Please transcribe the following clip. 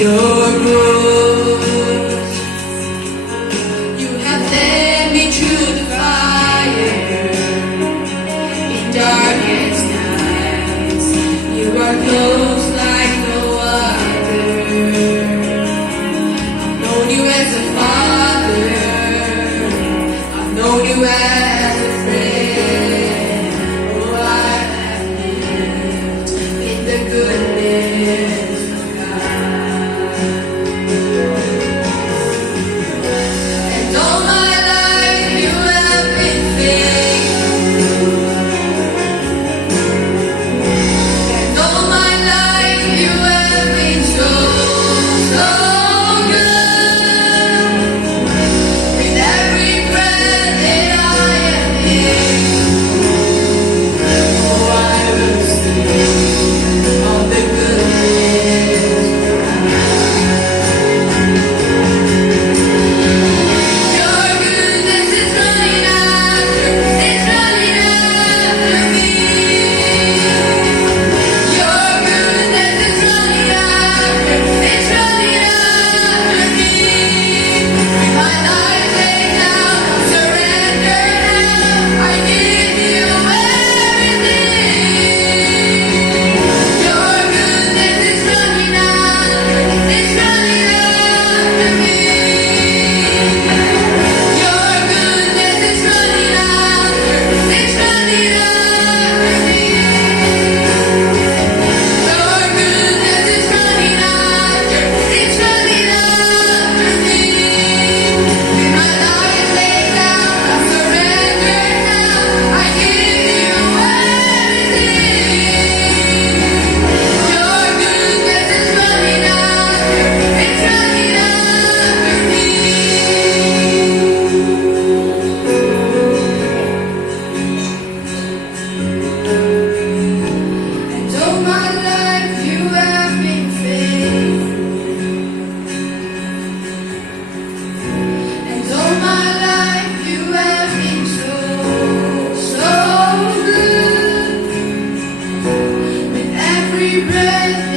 your grace. You have led me through the fire in darkest nights. You are close like no other. I've known you as a father. I've known you as a friend. Oh, I have lived in the goodness of God. And all my life you have been faithful. And all my life you have been so, so good. With every breath that I am in, oh, I will sing of the goodness of God. Your goodness is running after me. Your goodness is running after me. With my life laid down, surrender now, I give you everything. Your goodness is running after me. Your goodness is running after me. Your goodness is running after me. With my life laid down, I surrender now, I give you everything. Your goodness is running after me. And all my life you have been faithful. And all my life you have been so, so good. With every breath